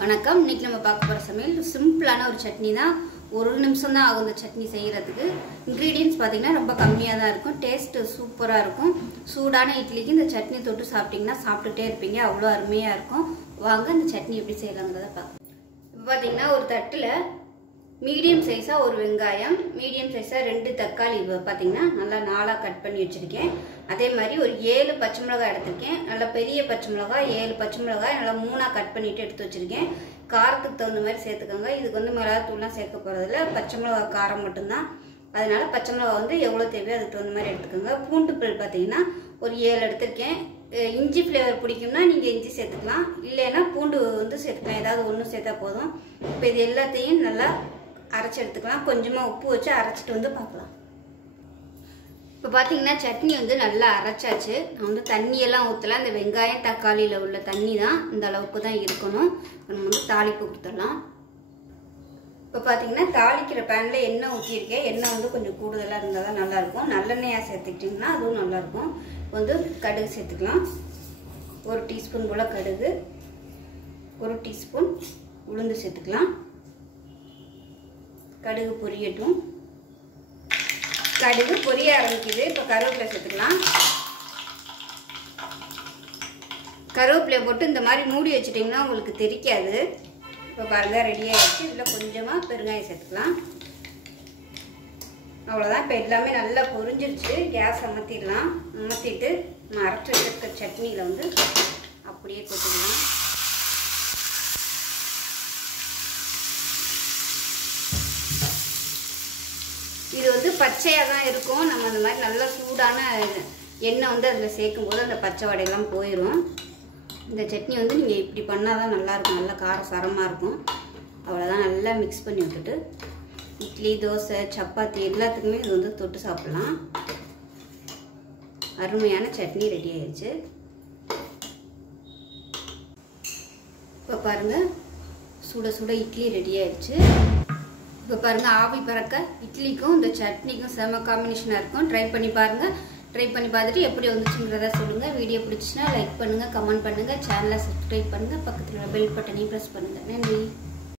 வணக்கம். இன்னைக்கு நம்ம பார்க்க போற சமையல் சிம்பிளான ஒரு சட்னி தான். ஒரு நிமிஷம் தான் ஆகும் இந்த சட்னி செய்யறதுக்கு. இன்கிரீடியன்ட்ஸ் பார்த்தீங்கன்னா ரொம்ப கம்மியாக தான் இருக்கும். டேஸ்ட் சூப்பராக இருக்கும். சூடான இட்லிக்கு இந்த சட்னி தொட்டு சாப்பிட்டீங்கன்னா சாப்பிட்டுட்டே இருப்பீங்க. அவ்வளோ அருமையாக இருக்கும். வாங்க இந்த சட்னி எப்படி செய்யலாங்கிறத பார்க்கலாம். இப்போ பார்த்தீங்கன்னா ஒரு தட்டில் மீடியம் சைஸாக ஒரு வெங்காயம், மீடியம் சைஸாக 2 தக்காளி பார்த்தீங்கன்னா நல்லா 4ஆக கட் பண்ணி வச்சுருக்கேன். அதே மாதிரி ஒரு 7 பச்சை மிளகாய் எடுத்திருக்கேன். நல்லா பெரிய பச்சை மிளகாய் 7 பச்சை மிளகாய் நல்லா 3ஆக கட் பண்ணிட்டு எடுத்து வச்சுருக்கேன். காரத்துக்கு தகுந்த மாதிரி சேர்த்துக்கோங்க. இதுக்கு வந்து மிளகாத்தூள்லாம் சேர்க்க போகிறதில்ல, பச்சை மிளகாய் காரம் மட்டும்தான். அதனால பச்சை மிளகாய் வந்து எவ்வளோ தேவையோ அதுக்கு தகுந்த மாதிரி எடுத்துக்கோங்க. பூண்டு பல் பார்த்தீங்கன்னா ஒரு 7 எடுத்திருக்கேன். இஞ்சி ஃப்ளேவர் பிடிக்கும்னா நீங்கள் இஞ்சி சேர்த்துக்கலாம், இல்லைன்னா பூண்டு வந்து சேர்த்துக்கலாம். ஏதாவது ஒன்று சேர்த்தா போதும். இப்போ இது எல்லாத்தையும் நல்லா அரைச்சி எடுத்துக்கலாம். கொஞ்சமாக உப்பு வச்சு அரைச்சிட்டு வந்து பார்க்கலாம். இப்போ பார்த்தீங்கன்னா சட்னி வந்து நல்லா அரைச்சாச்சு. நான் வந்து தண்ணியெல்லாம் ஊற்றலாம். இந்த வெங்காயம் தக்காளியில் உள்ள தண்ணி தான் இந்த அளவுக்கு தான் இருக்கணும். நம்ம வந்து தாளிப்பு கொடுத்துடலாம். இப்போ பார்த்தீங்கன்னா தாளிக்கிற பேனில் எண்ணெய் ஊற்றிருக்கேன். எண்ணெய் வந்து கொஞ்சம் கூடுதலாக இருந்தால் தான் நல்லாயிருக்கும். நல்லெண்ணெயாக சேர்த்துக்கிட்டிங்கன்னா அதுவும் நல்லாயிருக்கும். வந்து கடுகு சேர்த்துக்கலாம். 1 டீஸ்பூன் போல் கடுகு, 1 டீஸ்பூன் உளுந்து சேர்த்துக்கலாம். கடுகு பொரியட்டும். கடுகு பொரிய ஆரம்பிக்குது. இப்போ கருவேப்பிலை சேர்த்துக்கலாம். கருவேப்பிலை போட்டு இந்த மாதிரி மூடி வச்சுட்டிங்கன்னா உங்களுக்கு தெரிக்காது. இப்போ பாருங்கள் ரெடி ஆகிடுச்சு. இதில் கொஞ்சமாக பெருங்காயம் சேர்த்துக்கலாம். அவ்வளோதான். இப்போ எல்லாமே நல்லா பொரிஞ்சிருச்சு. கேஸ் அமர்த்திடலாம். அமர்த்திட்டு நம்ம அரைச்சி வச்சிருக்க சட்னியில் வந்து அப்படியே கொட்டிடலாம். இது வந்து பச்சையாக தான் இருக்கும். நம்ம அந்த மாதிரி நல்லா சூடான எண்ணெய் வந்து அதில் சேர்க்கும் போது அந்த பச்சை வடையெல்லாம் போயிடும். இந்த சட்னி வந்து நீங்கள் இப்படி பண்ணால் தான் நல்லாயிருக்கும். நல்லா காரசாரமாக இருக்கும். அவ்வளோதான். நல்லா மிக்ஸ் பண்ணி விட்டுட்டு இட்லி, தோசை, சப்பாத்தி எல்லாத்துக்குமே இது வந்து தொட்டு சாப்பிட்லாம். அருமையான சட்னி ரெடி ஆயிடுச்சு. இப்போ பாருங்கள் சுட சுட இட்லி ரெடி ஆயிடுச்சு. இப்போ பாருங்கள் ஆவி பறக்க இட்லிக்கும் இந்த சட்னிக்கும் செம காம்பினேஷனாக இருக்கும். ட்ரை பண்ணி பாருங்கள். ட்ரை பண்ணி பார்த்துட்டு எப்படி வந்துச்சுங்கிறத சொல்லுங்கள். வீடியோ பிடிச்சின்னா லைக் பண்ணுங்கள், கமெண்ட் பண்ணுங்கள், சேனலை சப்ஸ்கிரைப் பண்ணுங்கள், பக்கத்தில் பெல் பட்டனையும் ப்ரெஸ் பண்ணுங்கள். நன்றி.